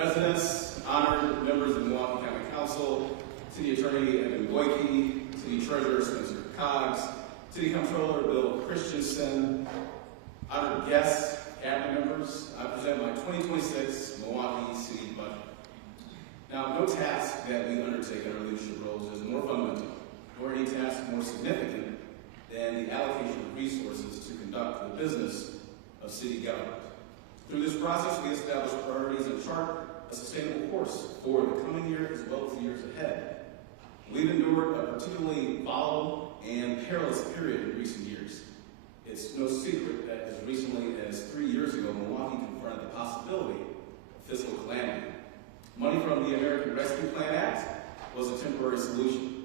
Residents, honored members of the Milwaukee County Council, City Attorney Evan Boyke, City Treasurer Spencer Coggs, City Comptroller Bill Christensen, honored guests, cabinet members, I present my 2026 Milwaukee City Budget. Now, no task that we undertake in our leadership roles is more fundamental, nor any task more significant than the allocation of resources to conduct the business of city government. Through this process, we establish priorities and chart a sustainable course for the coming year as well as the years ahead. We've endured a particularly volatile and perilous period in recent years. It's no secret that as recently as 3 years ago, Milwaukee confronted the possibility of fiscal calamity. Money from the American Rescue Plan Act was a temporary solution.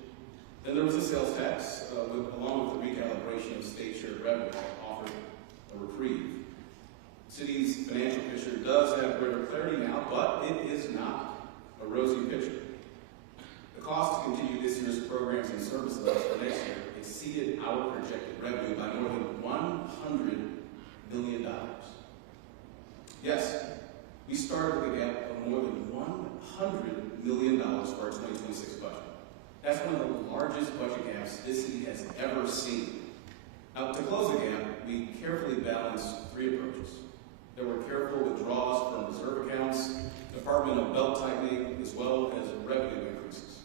Then there was a sales tax, along with the recalibration of state shared revenue that offered a reprieve. The city's financial picture does have greater clarity now, but it is not a rosy picture. The cost to continue this year's programs and service levels for next year exceeded our projected revenue by more than $100 million. Yes, we started with a gap of more than $100 million for our 2026 budget. That's one of the largest budget gaps this city has ever seen. Now, to close the gap, we carefully balanced three approaches. There were careful withdrawals from reserve accounts, Department of Belt tightening, as well as revenue increases.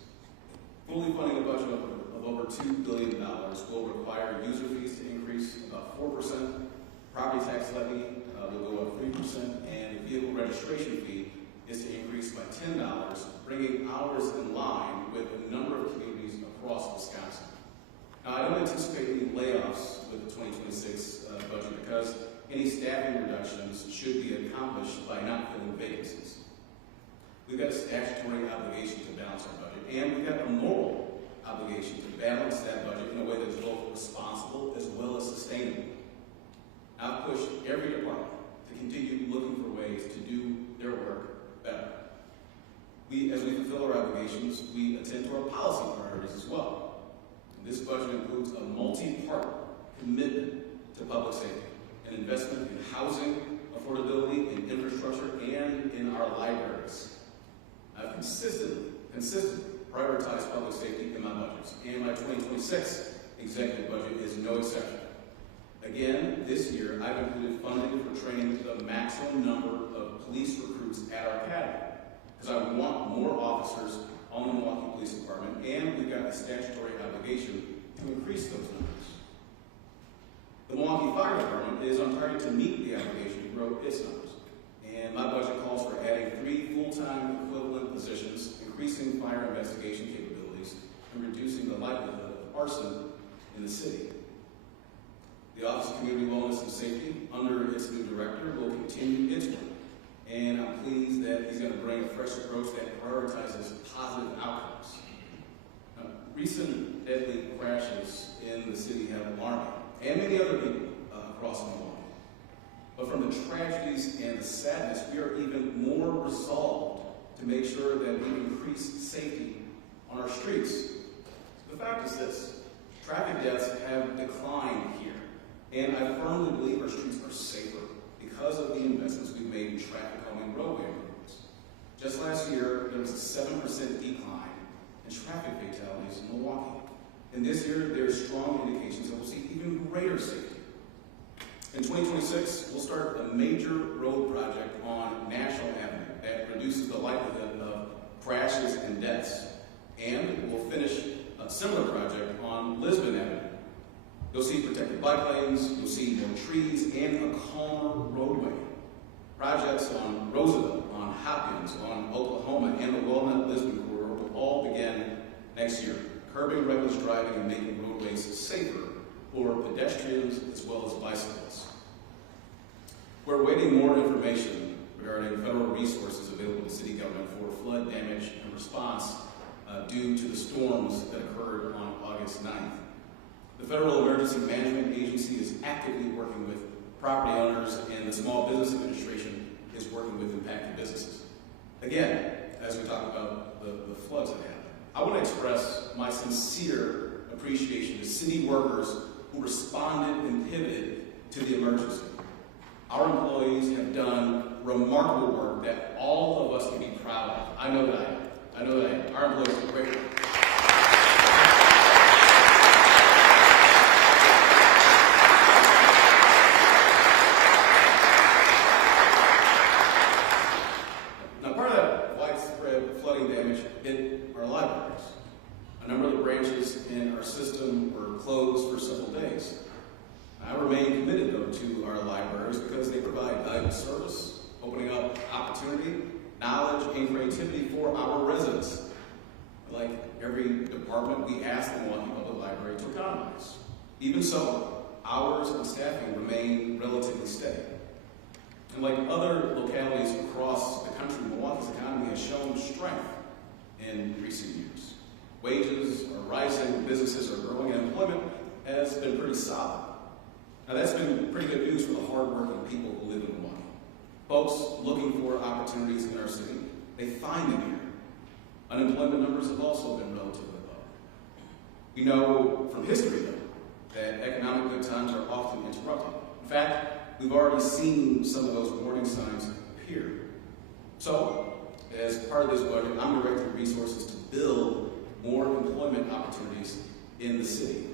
Fully funding a budget of over $2 billion will require user fees to increase about 4%, property tax levy will go up 3%, and the vehicle registration fee is to increase by $10, bringing ours in line with a number of communities across Wisconsin. Now, I don't anticipate any layoffs with the 2026 budget because any staffing reductions should be accomplished by not filling vacancies. We've got a statutory obligation to balance our budget, and we've got a moral obligation to balance that budget in a way that's both responsible as well as sustainable. I've pushed every department to continue looking for ways to do their work better. As we fulfill our obligations, we attend to our policy priorities as well. And this budget includes a multi-part commitment to public safety, an investment in housing, affordability, in infrastructure, and in our libraries. I've consistently prioritized public safety in my budgets, and my 2026 executive budget is no exception. Again, this year, I've included funding for training the maximum number of police recruits at our academy, because I want more officers on the Milwaukee Police Department, and we've got a statutory obligation to increase those numbers. The Milwaukee Fire Department is on target to meet the obligation to grow its numbers, and my budget calls for adding 3 full-time equivalent positions, increasing fire investigation capabilities, and reducing the likelihood of arson in the city. The Office of Community Wellness and Safety, under its new director, will continue its work, and I'm pleased that he's going to bring a fresh approach that prioritizes positive outcomes. Now, recent deadly crashes in the city have alarmed me, and many other people across Milwaukee. But from the tragedies and the sadness, we are even more resolved to make sure that we increase safety on our streets. The fact is this: traffic deaths have declined here, and I firmly believe our streets are safer because of the investments we've made in traffic calming roadway improvements. Just last year, there was a 7% decline in traffic fatalities in Milwaukee. And this year, there are strong indications that we'll see even greater safety. In 2026, we'll start a major road project on National Avenue that reduces the likelihood of crashes and deaths. And we'll finish a similar project on Lisbon Avenue. You'll see protected bike lanes, you'll see more trees, and a calmer roadway. Projects on Roosevelt, on Hopkins, on Oklahoma, and the Walnut-Lisbon corridor will all begin next year, curbing reckless driving and making roadways safer for pedestrians as well as bicyclists. We're awaiting more information regarding federal resources available to city government for flood damage and response due to the storms that occurred on August 9th. The Federal Emergency Management Agency is actively working with property owners, and the Small Business Administration is working with impacted businesses. Again, as we talk about the floods that happened, I want to express my sincere appreciation to city workers who responded and pivoted to the emergency. Our employees have done remarkable work that all of us can be proud of. I know that I am. I know that I am. Our employees are great. Now, part of that widespread flooding damage hit our libraries. A number of the branches in our system were closed for several days. I remain committed, though, to our libraries because they provide valuable service, opening up opportunity, knowledge, and creativity for our residents. Like every department, we ask the Milwaukee Public Library to economize. Even so, hours and staffing remain relatively steady. And like other localities across the country, Milwaukee's economy has shown strength in recent years. Wages are rising, businesses are growing, and employment has been pretty solid. Now that's been pretty good news for the hardworking people who live in Milwaukee. Folks looking for opportunities in our city, they find them here. Unemployment numbers have also been relatively low. We know from history, though, that economic good times are often interrupted. In fact, we've already seen some of those warning signs appear. So, as part of this budget, I'm directing resources to build more employment opportunities in the city.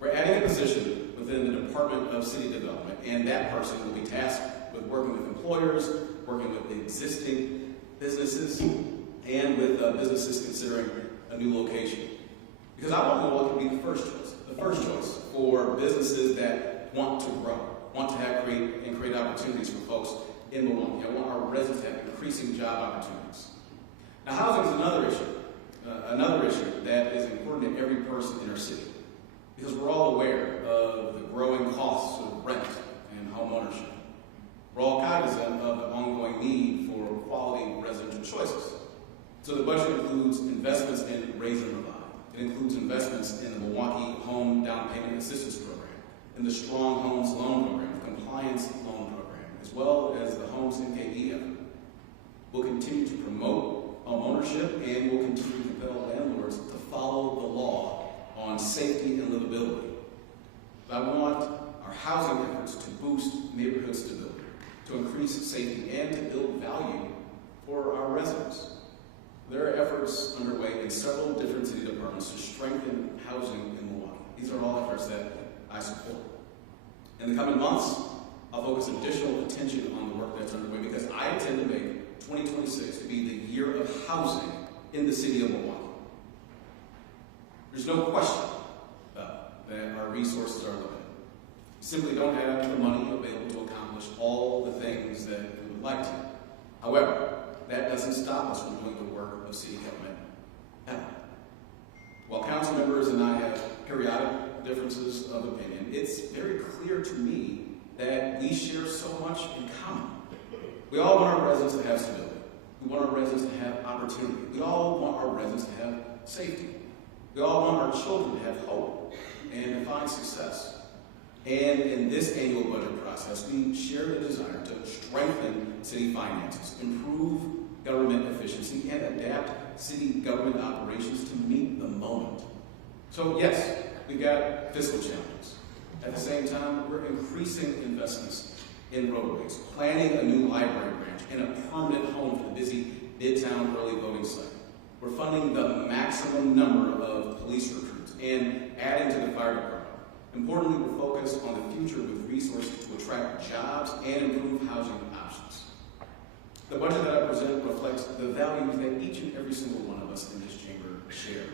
We're adding a position within the Department of City Development, and that person will be tasked with working with employers, working with existing businesses, and with businesses considering a new location. Because I want Milwaukee to be the first choice for businesses that want to grow, want to have create opportunities for folks in Milwaukee. I want our residents to have increasing job opportunities. Now, housing is another issue that is important to every person in our city, because we're all aware of the growing costs of rent and home ownership. We're all cognizant of the ongoing need for quality residential choices. So the budget includes investments in Raise and Revive. It includes investments in the Milwaukee Home Down Payment Assistance Program, in the Strong Homes Loan Program, the Compliance Loan Program, as well as the Homes NKE effort. We'll continue to promote home ownership, and we'll continue to compel landlords to follow the law on safety and livability. But I want our housing efforts to boost neighborhood stability, to increase safety, and to build value for our residents. There are efforts underway in several different city departments to strengthen housing in Milwaukee. These are all efforts that I support. In the coming months, I'll focus additional attention on the work that's underway because I intend to make 2026 to be the year of housing in the city of Milwaukee. There's no question that our resources are limited. We simply don't have the money available to accomplish all the things that we would like to. However, that doesn't stop us from doing the work of city government ever. While council members and I have periodic differences of opinion, it's very clear to me that we share so much in common. We all want our residents to have stability. We want our residents to have opportunity. We all want our residents to have safety. We all want our children to have hope and to find success. And in this annual budget process, we share the desire to strengthen city finances, improve government efficiency, and adapt city government operations to meet the moment. So yes, we've got fiscal challenges. At the same time, we're increasing investments in roadways, planning a new library branch, and a permanent home for the busy Midtown early voting site. We're funding the maximum number of police recruits and adding to the fire department. Importantly, we're focused on the future with resources to attract jobs and improve housing options. The budget that I present reflects the values that each and every single one of us in this chamber share.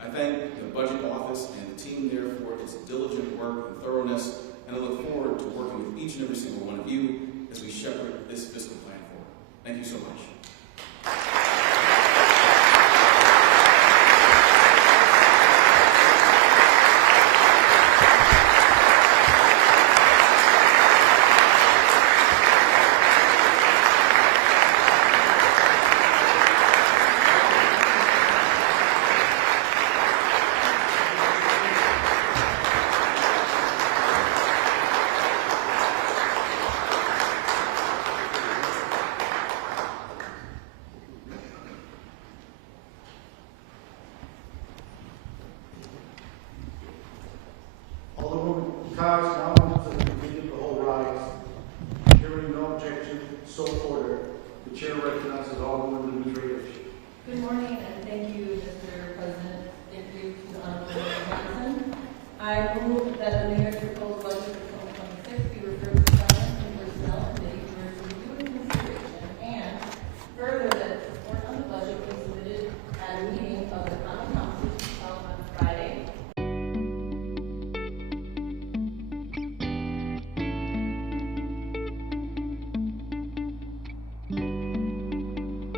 I thank the budget office and the team there for its diligent work and thoroughness, and I look forward to working with each and every single one of you as we shepherd this fiscal plan forward. Thank you so much. Alderwoman Demetrius. Good morning, and thank you, Mr. President. Thank you to the Honorable Mayor Johnson. I move that the mayor's proposed